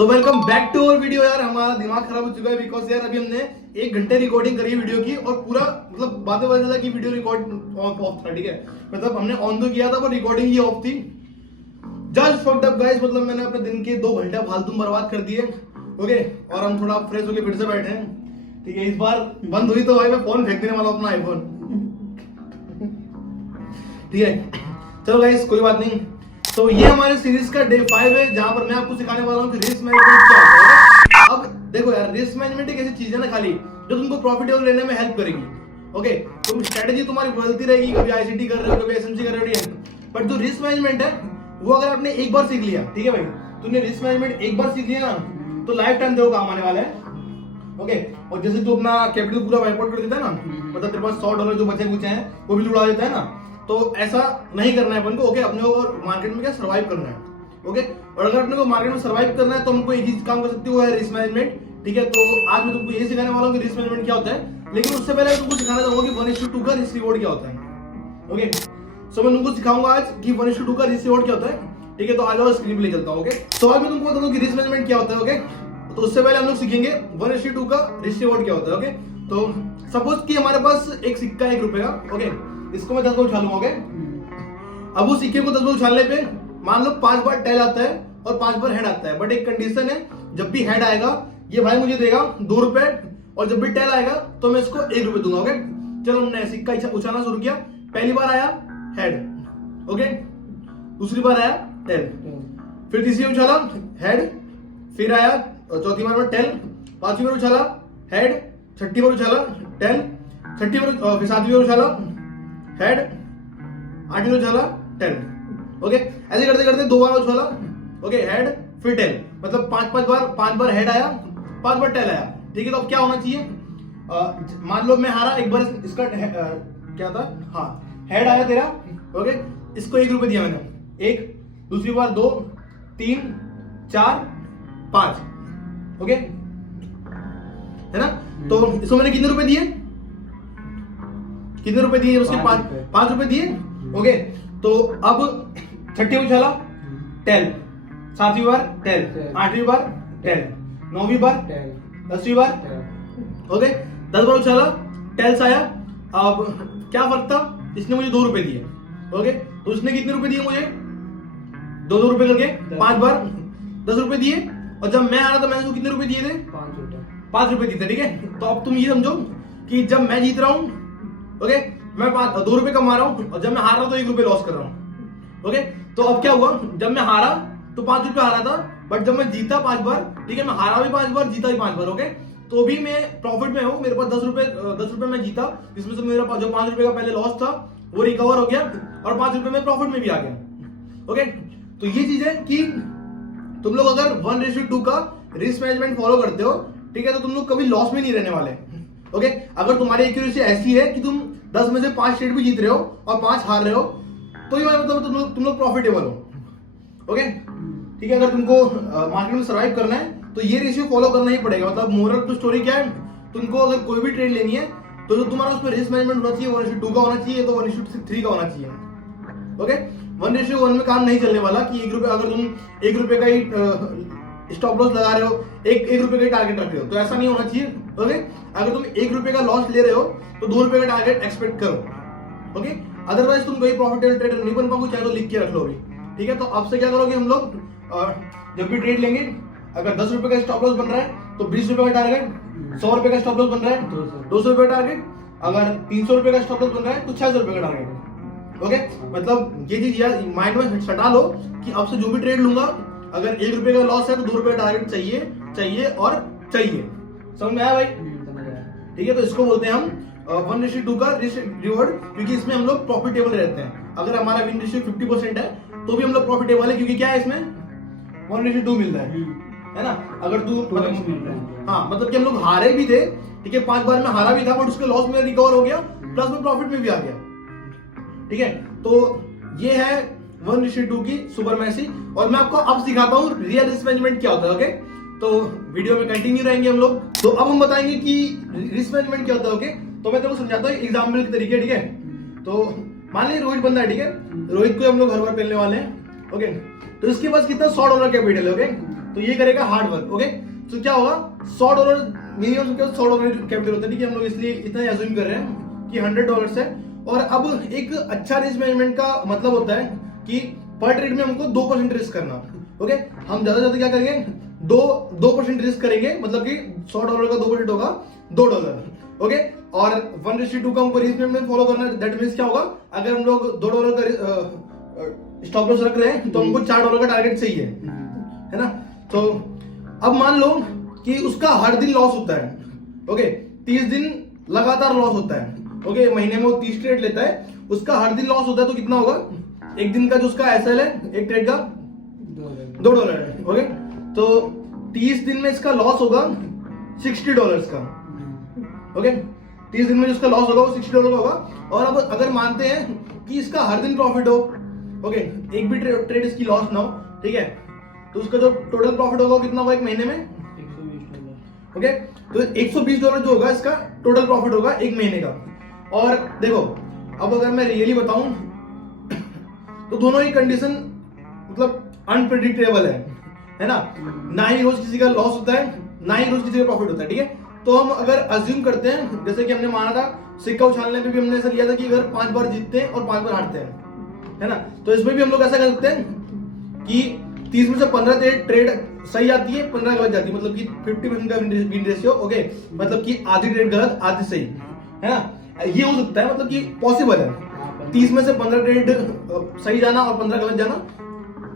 So welcome back to our video. यार हमारा दिमाग खराब हो चुका है बिकॉज यार अभी हमने 1 घंटे रिकॉर्डिंग करी है वीडियो की और पूरा मतलब बातें पता चला कि वीडियो रिकॉर्ड ऑफ था। ठीक है, मतलब हमने ऑन तो किया था पर रिकॉर्डिंग ही ऑफ थी। जस्ट फक्ड अप गाइस, मतलब मैंने अपने दिन के 2 घंटे फालतू बर्बाद कर दिए। ओके, और हम थोड़ा फ्रेश होके फिर से बैठे हैं। ठीक है, इस बार बंद हुई तो भाई मैं फोन फेंक देने वाला हूं, अपना आईफोन। ठीक है, चलो गाइस कोई बात नहीं। तो ये हमारे सीरीज का डे 5 है जहां पर मैं आपको सिखाने वाला हूं कि रिस्क मैनेजमेंट क्या होता है। अब देखो यार, रिस्क मैनेजमेंट एक ऐसी चीज है ना खाली जो तुमको प्रॉफिटेबल रहने में हेल्प करेगी। ओके, तुम स्ट्रेटेजी तुम्हारी बदलती रहेगी, कभी आईसीटी कर रहे हो, कभी एसएमसी कर रहे हो, बट जो रिस्क मैनेजमेंट है वो अगर आपने एक बार सीख लिया, ठीक है भाई, तुमने रिस्क मैनेजमेंट एक बार सीख लिया ना तो लाइफ टाइम देखो काम आने वाला है। ओके, और जैसे तू अपना कैपिटल पूरा वाइप आउट कर देता है ना, मतलब तेरे पास $100 जो बचे कुछ हैं वो भी उड़ा देता है ना, तो ऐसा नहीं करना है अपन को। ओके, अपने को मार्केट में क्या सर्वाइव करना है। ओके, और अगर अपने को मार्केट में सर्वाइव करना है तो हमको एक ही काम कर सकते हो, है रिस्क मैनेजमेंट। ठीक है, तो आज मैं तुमको ये सिखाने वाला हूँ कि रिस्क मैनेजमेंट क्या होता है, लेकिन उससे पहले तुमको सिखाना चाहूंगा कि 1:2 का रिस्क रिवॉर्ड क्या होता है। ओके, सो मैं तुमको सिखाऊंगा आज कि 1:2 का रिस्क रिवॉर्ड क्या होता है। ठीक है, तो आज और स्क्रीन पे ले चलता हूँ। ओके, तो आज मैं तुमको बताऊंगा कि रिस्क मैनेजमेंट क्या होता है। ओके, तो उससे पहले हम लोग सीखेंगे 1:2 का रिस्क रिवॉर्ड क्या होता है। ओके, तो सपोज कि हमारे पास एक सिक्का है 1 रुपए का। ओके, इसको मैं 10 बार उछालूंगा। ओके, अब उस सिक्के को 10 बार उछालने पे मान लो 5 बार टेल आता है और 5 बार हेड आता है, बट एक कंडीशन है, जब भी हेड आएगा ये भाई मुझे देगा 2 रुपए, और जब भी टेल आएगा तो मैं इसको 1 रुपए दूंगा। ओके, चलो हमने सिक्का उछालना शुरू किया। पहली बार आया हेड, ओके, दूसरी बार आया टेल, फिर तीसरी बार उछाला हेड, फिर आया चौथी बार में टेल, पांचवी बार उछाला हेड, छठी बार उछाला टेल, छठी बार फिर सातवीं बार उछाला हेड, आठवीं बार उछाला टेल। ओके, ऐसे करते करते 2 बार उछाला, ओके, हेड फिर टेल, मतलब 5 बार हेड आया, 5 बार टेल आया। ठीक है, तो अब क्या होना चाहिए, मान लो मैं हारा एक बार, इसका क्या था, हाँ हेड आया तेरा। ओके, इसको 1 रुपए दिया मैंने, 1, दूसरी बार 2, 3, 4, 5। ओके, है ना, तो इसको मैंने कितने रुपए दिए, कितने रुपए दिए, उसके 5 रुपए दिए। ओके, तो अब छठी उछाला टेल, 7वीं बार टेल, 8वीं बार टेल, 9वीं बार टेल, 10वीं बार। ओके, 10 बार उछाला टेल्स आया। अब क्या फर्क था, इसने मुझे 2 रुपए दिए। ओके, तो उसने कितने रुपए दिए मुझे, 2 रुपए करके 5 बार 10 रुपए दिए, और जब मैं आ रहा था मैंने उसको कितने रुपए दिए थे, 5 रुपए दिए थे। ठीक है, तो अब तुम ये समझो कि जब मैं जीत रहा हूं, ओके, मैं 2 रुपए कमा रहा हूं, और जब मैं हार रहा हूं तो 1 रुपए लॉस कर रहा हूं। ओके, तो अब क्या हुआ, जब मैं हारा तो 5 रुपए हारा था, बट जब मैं जीता 5 बार, ठीक है, मैं हारा भी 5 बार, जीता भी 5 बार। ओके, तो भी मैं प्रॉफिट में हूं, मेरे पास 10 रुपए मैं जीता, जिसमें से मेरा जो 5 रुपए का पहले लॉस था वो रिकवर हो गया, और 5 रुपए में प्रॉफिट में भी आ गया। ओके, तो ये चीज है कि तुम लोग अगर 1:2 का रिस्क मैनेजमेंट फॉलो करते हो, ठीक है, तो तुम लोग कभी लॉस में नहीं रहने वाले। ओके, अगर तुम्हारी एक्यूरेसी ऐसी है कि तुम 10 में से 5 स्टेट भी जीत रहे हो और 5 हार रहे हो, तो ये मतलब तुम लोग प्रॉफिटेबल हो। ओके, ठीक है, अगर तुमको मार्केट में सर्वाइव करना है तो ये रेशियो फॉलो करना ही पड़ेगा। मतलब मोरल टू स्टोरी क्या है, तुमको अगर कोई भी ट्रेड लेनी है तो जो तुम्हारा उस पर रिस्क मैनेजमेंट होना चाहिए 1:2 का होना चाहिए, तो 1:3 का होना चाहिए। ओके, 1:1 में काम नहीं चलने वाला कि 1 रुपए, अगर तुम 1 रुपए का ही स्टॉप लॉस लगा रहे हो, 1 रुपए का ही टारगेट रख रहे हो, तो ऐसा नहीं होना चाहिए। ओके, अगर तुम 1 रुपए का लॉस ले रहे हो तो 2 रुपए का टारगेट एक्सपेक्ट करो। ओके, अदरवाइज तुम कोई प्रॉफिटेबल ट्रेडर नहीं बन पाओगे, चाहे तो लिख के रख लो अभी। ठीक है, तो अब से क्या करोगे, हम लोग जब भी ट्रेड लेंगे, अगर 10 रुपए का स्टॉप लॉस बन रहा है तो 20 रुपए का टारगेट, 100 रुपए का स्टॉप लॉस बन रहा है 200 रुपए का टारगेट, अगर 300 रुपए का स्टॉप लॉस बन रहा है तो 600 रुपए का टारगेट। ओके, मतलब ये चीज यार माइंड में सटा लो कि अब से जो भी ट्रेड लूंगा, अगर 1 रुपए का लॉस है तो 2 रुपए का टारगेट चाहिए और चाहिए। समझ में आया भाई? ठीक है, तो इसको बोलते हैं हम 1:2 का रिस्क रिवॉर्ड, क्योंकि इसमें हम लोग प्रॉफिटेबल रहते हैं। अगर हमारा विन रेशियो 50% है तो भी हम लोग प्रॉफिटेबल है, क्योंकि क्या है, इसमें 1:2 मिलता है ना। अगर तू हाँ, मतलब कि हम लोग हारे भी थे, ठीक है, 5 बार में हारा भी था, बट उसके लॉस में रिकवर हो गया, प्लस में प्रॉफिट में भी आ गया। ठीक है, तो ये है 1:2 की सुपरमैसी, और मैं आपको अब सिखाता हूँ रियल रिस्क मैनेजमेंट क्या होता है। ओके, तो वीडियो में कंटिन्यू रहेंगे हम लोग। तो अब हम बताएंगे कि रिस्क मैनेजमेंट क्या होता है। ओके, तो मैं तेरे को समझाता हूँ एग्जाम्पल के तरीके। ठीक है, तो मान लीजिए रोहित बंदा है, ठीक है, रोहित को हम लोग हर बार पेलने वाले हैं। ओके, तो इसके पास कितना $100 कैपिटल है। ओके, तो ये करेगा हार्ड वर्क। ओके, तो क्या होगा, $100 मिनिमम $100 कैपिटल होता है, ठीक है। हम लोग इसलिए इतना अज्यूम कर रहे हैं कि $100 है। और अब एक अच्छा रिस्क मैनेजमेंट का मतलब होता है कि पर ट्रेड में हमको 2% रिस्क करना। ओके, हम ज्यादा ज्यादा क्या करेंगे, 2% रिस्क करेंगे, मतलब कि $100 का 2% होगा $2। ओके, और 1:2 का हमको रिस्क मैनेजमेंट फॉलो करना है। दैट मींस क्या होगा, अगर हम लोग $2 का स्टॉप लॉस रख रहे हैं तो हमको $4 का टारगेट चाहिए, है ना। तो अब मान लो कि उसका हर दिन लॉस होता है। ओके, 30 दिन लगातार लॉस होता है। ओके, महीने में वो 30 ट्रेड लेता है, उसका हर दिन लॉस होता है, तो कितना होगा, एक दिन का जो उसका एसएल है एक ट्रेड का $2 है। ओके, तो 30 दिन में इसका लॉस होगा $60 का। ओके, 30 दिन में जिसका लॉस होगा वो $60 का होगा। और अब अगर मानते हैं कि इसका हर दिन प्रॉफिट हो, ओके, एक भी ट्रेड इसकी लॉस ना हो, ठीक है, तो उसका जो टोटल प्रॉफिट होगा कितना होगा एक महीने में, $120। ओके, तो $120 जो होगा इसका टोटल प्रॉफिट होगा एक महीने का। और देखो, अब अगर मैं रियली बताऊं तो दोनों ही कंडीशन मतलब अनप्रेडिक्टेबल है ना। ना ही रोज किसी का लॉस होता है, ना ही रोज किसी का प्रॉफिट होता है, ठीक है। तो हम अगर अज्यूम करते हैं, जैसे कि हमने माना था सिक्का उछालने पे भी हमने ऐसा लिया था कि अगर 5 बार जीतते हैं और 5 बार हारते हैं, है ना, तो इसमें भी हम लोग ऐसा कर सकते हैं कि 30 में से 15 ट्रेड सही आती है, 15 गलत जाती है, मतलब कि 50% का विन रेशियो। ओके, मतलब कि आधी ट्रेड गलत आधी सही, है ना। ये हो सकता है, मतलब कि पॉसिबल है 30 में से 15 ट्रेड सही जाना और 15 गलत जाना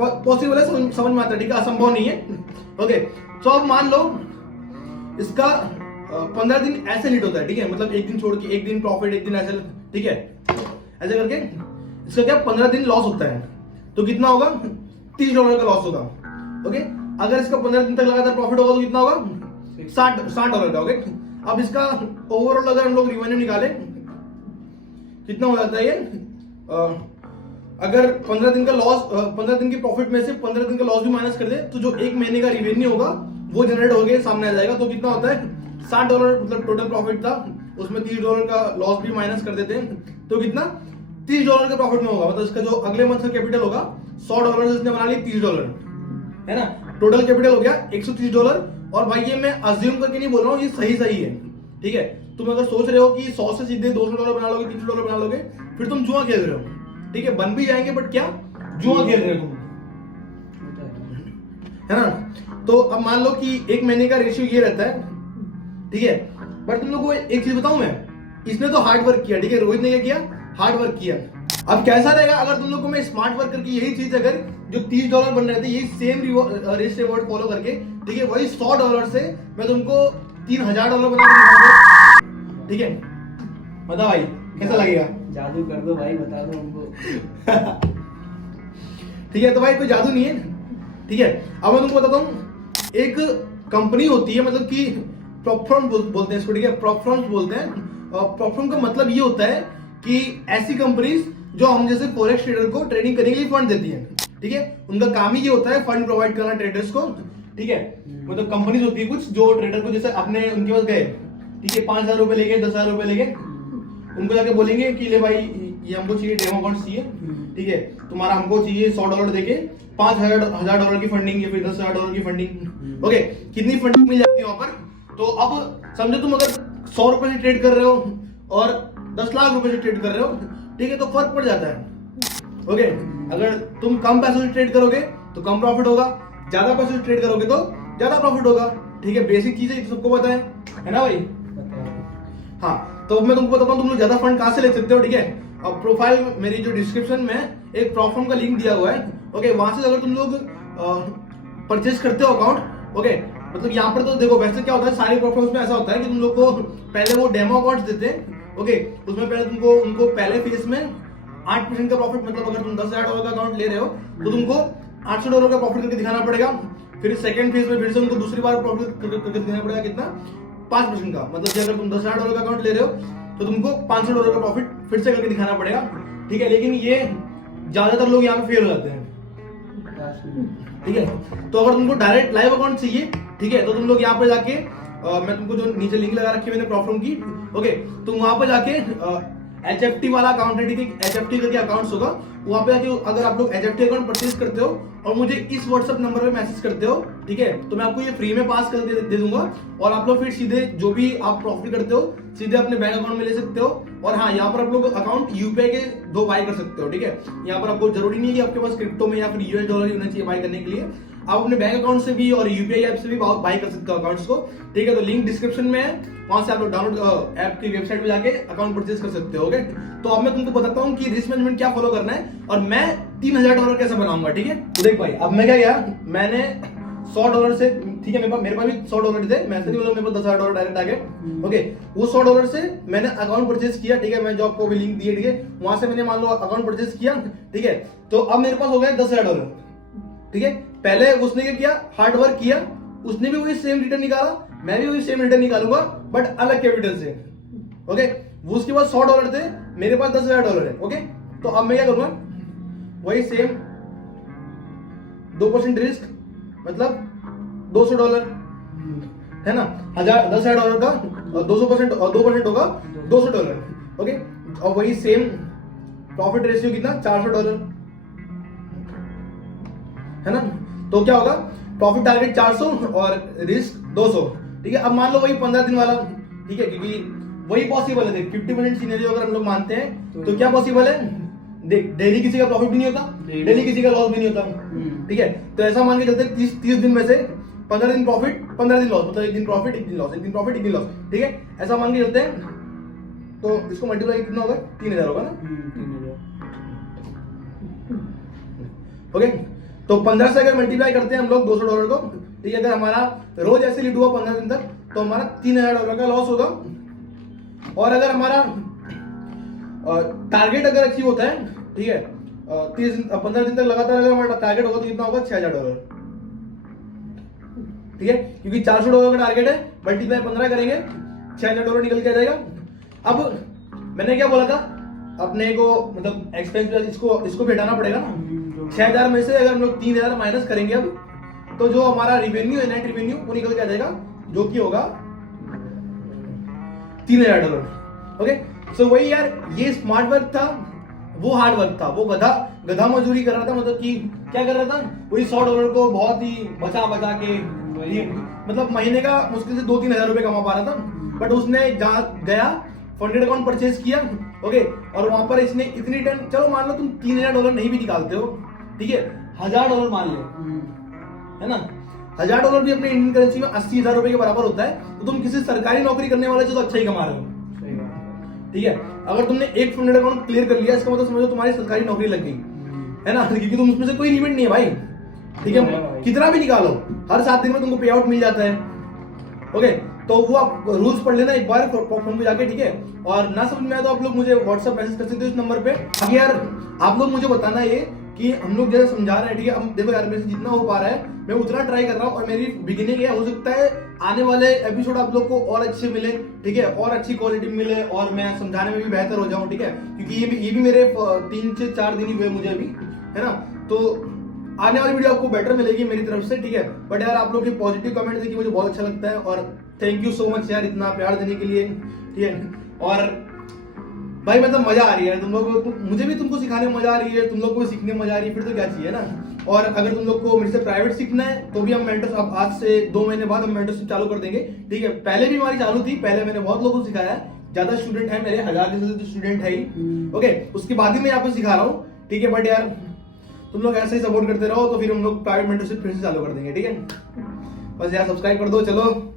पॉसिबल है, समझ में आता है, ठीक है, असंभव नहीं है। ओके, तो अब मान लो इसका 15 दिन ऐसे लीड होता है, ठीक है, मतलब एक दिन छोड़ के एक दिन प्रॉफिट, एक दिन ऐसे, ठीक है, ऐसे करके इसका क्या 15 दिन लॉस होता है, तो कितना होगा, $30 का लॉस होगा। ओके, अगर इसका 15 दिन तक लगातार प्रॉफिट होगा तो कितना होगा, $60 का। ओके, अब इसका ओवरऑल अगर हम लोग रिवेन्यू निकाले कितना हो जाता है ये, अगर 15 दिन का लॉस, 15 दिन की प्रॉफिट में से 15 दिन का लॉस भी माइनस कर दे तो जो एक महीने का रिवेन्यू होगा वो जनरेट हो गया सामने आ जाएगा। तो कितना होता है, $60 मतलब टोटल प्रॉफिट था, उसमें $30 का लॉस भी माइनस कर देते हैं तो कितना, $30 के प्रॉफिट में होगा। मतलब इसका जो अगले मंथ का कैपिटल होगा $100 इसने बना लिया, $30, है ना, टोटल कैपिटल हो गया $130। और भाई ये मैं अज्यूम करके नहीं बोल रहा हूँ, ये सही है, ठीक है। तुम अगर सोच रहे हो कि 100 से सीधे $200 बना लोगे, $300 बना लोगे, फिर तुम जुआ खेल रहे हो, ठीक है, बन भी जाएंगे बट क्या जुआ खेल रहे हो तुम, है ना। तो अब मान लो कि एक महीने का रेशियो ये रहता है, ठीक है, बट तुम लोग को एक चीज बताऊं मैं, इसने तो हार्ड वर्क किया, ठीक है, रोहित ने क्या किया, हार्ड वर्क किया। अब कैसा रहेगा अगर तुम लोग को मैं स्मार्ट वर्क करके यही चीज, अगर जो $30 बन रहे थे यही सेम रिस्क रिवॉर्ड फॉलो करके, ठीक है, वही $100 से मैं तुमको $3000 बना के, ठीक है, बता भाई कैसा लगेगा, जादू कर दो भाई, बता दो हमको। ठीक है, तो भाई कोई जादू नहीं है, ठीक है। अब मैं तुमको बताता हूँ, एक कंपनी होती है, मतलब कि प्रोफर्म बोलते हैं इसको, ठीक है, प्रोफर्म बोलते हैं। प्रोफर्म का मतलब ये होता है कि ऐसी कंपनीज जो हम जैसे फॉरेक्स ट्रेडर को ट्रेडिंग करने के लिए फंड देती हैं, ठीक है, उनका काम ही ये होता है फंड प्रोवाइड करना ट्रेडर्स को, ठीक है। मतलब कंपनीज होती है कुछ जो ट्रेडर को, जैसे अपने उनके पास गए, ठीक है, $5000 लेके, $10,000 लेके, उनको जाके बोलेंगे कि ले भाई ये हमको चाहिए, डेमो अकाउंट चाहिए, ठीक है, तुम्हारा हमको चाहिए $100 देके $5000 की फंडिंग या फिर $10,000 की फंडिंग। ओके, कितनी फंडिंग मिल जाती है वहां पर। तो अब समझो तुम अगर $100 से ट्रेड कर रहे हो और 10 लाख रुपए से ट्रेड कर रहे हो, ठीक है, तो फर्क पड़ जाता है। ओके, अगर तुम कम पैसों से ट्रेड करोगे तो कम प्रॉफिट होगा, ज्यादा पैसों से ट्रेड करोगे तो ज्यादा प्रॉफिट होगा, ठीक है, बेसिक चीज है, सबको पता है ना भाई। हाँ, तो मैं तुमको बताता हूँ तुम लोग ज्यादा फंड कहाँ से ले सकते हो, ठीक है। अब प्रोफाइल मेरी जो डिस्क्रिप्शन में एक प्रोफॉर्म का लिंक दिया हुआ है, ओके, वहां से अगर तुम लोग परचेज करते हो अकाउंट, ओके, मतलब यहाँ पर तो देखो वैसे क्या होता है, सारे प्रोफॉर्म्स में ऐसा होता है कि तुम लोग को पहले वो डेमो अकाउंट देते हैं, ओके, उसमें पहले तुमको उनको पहले फेज में 8% का प्रॉफिट, मतलब अगर तुम $10,000 का अकाउंट ले रहे हो तो तुमको $800 का प्रॉफिट करके दिखाना पड़ेगा। फिर सेकंड फेज में फिर से उनको दूसरी बार प्रॉफिट करके दिखाना पड़ेगा, कितना, 5% का, मतलब कि अगर तुम $10,000 का अकाउंट ले रहे हो तो तुमको $500 का प्रॉफिट फिर से करके दिखाना पड़ेगा, ठीक है। लेकिन ये ज्यादातर लोग यहाँ पे फेल हो जाते हैं, ठीक है। तो अगर तुमको डायरेक्ट लाइव अकाउंट चाहिए, ठीक है, तो तुम लोग यहाँ पे जाके मैं तुमको जो नीचे लिंक लगा रखी है मैंने प्रोफॉर्म की, ओके, तुम वहां पे जाके HFT वाला अकाउंट है, ठीक है, HFT करके अकाउंट्स होगा, वहां पे आके अगर आप लोग HFT अकाउंट परचेज करते हो और मुझे इस व्हाट्सएप नंबर पे मैसेज करते हो, ठीक है, तो मैं आपको ये फ्री में पास कर दे दूंगा और आप लोग फिर सीधे जो भी आप प्रॉफिट करते हो सीधे अपने बैंक अकाउंट में ले सकते हो। और हाँ, यहाँ पर आप लोग अकाउंट यूपीआई के 2 बाय कर सकते हो, ठीक है, यहाँ पर आपको जरूरी नहीं है कि आपके पास क्रिप्टो में या फिर यूएस डॉलर ही होना चाहिए बाय करने के लिए, आप अपने बैंक अकाउंट से भी और यूपीआई ऐप से भी बाय कर सकते हो अकाउंट्स को, ठीक है। तो लिंक डिस्क्रिप्शन में है, वहां से आप लोग डाउनलोड ऐप की वेबसाइट पे जाके अकाउंट परचेज कर सकते हो, ओके। तो अब मैं तुमको बताता हूँ कि रिस्क मैनेजमेंट क्या फॉलो करना है और मैं $3000 कैसे बनाऊंगा, ठीक है। तो देख भाई, अब मैं क्या किया, मैंने $100 से, ठीक है, मेरे पास भी $100 थे, मैं ऐसे नहीं बोलूंगा मेरे पास $10,000 डायरेक्ट आ गए, ओके। वो $100 से मैंने अकाउंट परचेज किया, ठीक है, मैं जो आपको भी लिंक दिए, ठीक है, वहां से मैंने मान लो अकाउंट परचेज किया, ठीक है। तो अब मेरे पास हो गया $10,000, ठीक है। पहले उसने क्या किया, हार्ड वर्क किया, उसने भी वही सेम रिटर्न निकाला, मैं भी वही सेम रिटर्न निकालूंगा बट अलग कैपिटल से, ओके। वो उसके पास $100 थे, मेरे पास $10,000 है, ओके। तो अब मैं क्या करूंगा, वही सेम 2% रिस्क, मतलब $200 है ना, $10,000 का 200% और 2% होगा $200, ओके। और वही सेम प्रॉफिट रेशियो कितना, $400 है ना। तो क्या होगा, प्रॉफिट टारगेट 400 और रिस्क 200, ठीक है। अब मान लो वही 15 दिन वाला, ठीक है, क्योंकि वही पॉसिबल है। देख 50% सिनेरियो अगर हम लोग मानते हैं तो क्या पॉसिबल है, देख डेली किसी का प्रॉफिट भी नहीं होता, डेली किसी का लॉस भी नहीं होता, ठीक है। तो ऐसा मान के चलते 30 दिन में से 15 दिन प्रॉफिट 15 दिन लॉस, मतलब एक दिन प्रॉफिट एक दिन लॉस, एक दिन प्रॉफिट एक दिन लॉस, ठीक है, ऐसा मान के चलते हैं। तो इसको मल्टीप्लाई कितना होगा, 3000 होगा ना, 3000, ओके। तो 15 से अगर मल्टीप्लाई करते हैं हम लोग $200 को, ठीक है, अगर हमारा रोज ऐसे लीड हुआ 15 दिन तक तो हमारा $3000 का लॉस होगा। और अगर हमारा टारगेट अगर अचीव होता है, ठीक है, 15 दिन तक लगातार अगर हमारा टारगेट होगा तो कितना होगा, $6000, ठीक है, क्योंकि $400 का टारगेट है, मल्टीप्लाई 15 करेंगे, $6000 निकल के आ जाएगा। अब मैंने क्या बोला था, अपने को मतलब एक्सपेंस इसको भी हटाना पड़ेगा ना, 6000 में से अगर हम लोग 3000 माइनस करेंगे अब, तो जो हमारा रिवेन्यू है, नेट रिवेन्यू, वो निकल के आ जाएगा, जो कि होगा $3000, ओके। सो वही यार, ये स्मार्ट वर्क था, वो हार्ड वर्क था, वो गधा मजदूरी कर रहा था, मतलब कि क्या कर रहा था, वही $100 को बहुत ही बचा के, मतलब महीने का मुश्किल से 2-3 हजार रुपए कमा पा रहा था। बट उसने जहाँ गया, फंडेड अकाउंट परचेज किया, ओके, और वहां पर इसने इतनी रिटर्न, चलो मान लो तुम $3000 नहीं भी निकालते हो, ठीक है, $1000 मान लो, है ना, $1000 भी अपने इंडियन करेंसी में 80,000 रुपए के बराबर होता है। तो तुम किसी सरकारी नौकरी करने वाले से तो अच्छा ही कमा रहे हो, ठीक है। अगर तुमने एक फंडेड अकाउंट क्लियर कर लिया, इसका मतलब समझो तुम्हारी सरकारी नौकरी लग गई, है ना, क्योंकि तुम उसमें से कोई लिमिट नहीं है भाई, ठीक है, कितना भी निकालो, हर 7 दिन में तुमको पे आउट मिल जाता है, ओके। तो वो आप रूल्स पढ़ लेना एक बार प्लेटफॉर्म पे जाके, ठीक है। और ना समझ में आया तो आप लोग मुझे व्हाट्सएप मैसेज कर सकते हो इस नंबर पे। अब यार आप लोग मुझे बताना ये कि हम लोग जैसे समझा रहे हैं, ठीक है, हम देखो यार मेरे से जितना हो पा रहा है मैं उतना ट्राई कर रहा हूँ, और मेरी बिगिनिंग है, हो सकता है आने वाले एपिसोड आप लोग को और अच्छे मिले, ठीक है, और अच्छी क्वालिटी मिले, और मैं समझाने में भी बेहतर हो जाऊं, ठीक है, क्योंकि ये भी मेरे 3 से 4 दिन ही हुए मुझे अभी, है ना। तो आने वाली वीडियो आपको बेटर मिलेगी मेरी तरफ से, ठीक है। बट यार आप लोग के पॉजिटिव कमेंट देखिए मुझे बहुत अच्छा लगता है, और थैंक यू सो मच यार इतना प्यार देने के लिए, ठीक है। और भाई मतलब मजा आ रही है तुम लोग को, मुझे भी तुमको सिखाने में मजा आ रही है, तुम लोग को भी सीखने में मजा आ रही है, फिर तो क्या चाहिए ना। और अगर तुम लोग को मेरे से प्राइवेट सीखना है तो भी हम मेंटरशिप, आज से 2 महीने बाद हम मेंटरशिप चालू कर देंगे, ठीक है। पहले भी हमारी चालू थी, पहले मैंने बहुत लोगों को सिखाया है, ज्यादा स्टूडेंट है मेरे, 1000 से ज्यादा स्टूडेंट है ही, ओके। उसके बाद ही मैं आपको सिखा रहा हूँ, ठीक है। बट यार तुम लोग ऐसे ही सपोर्ट करते रहो तो फिर हम लोग प्राइवेट मेंटरशिप फिर से चालू कर देंगे, ठीक है। बस यार सब्सक्राइब कर दो, चलो।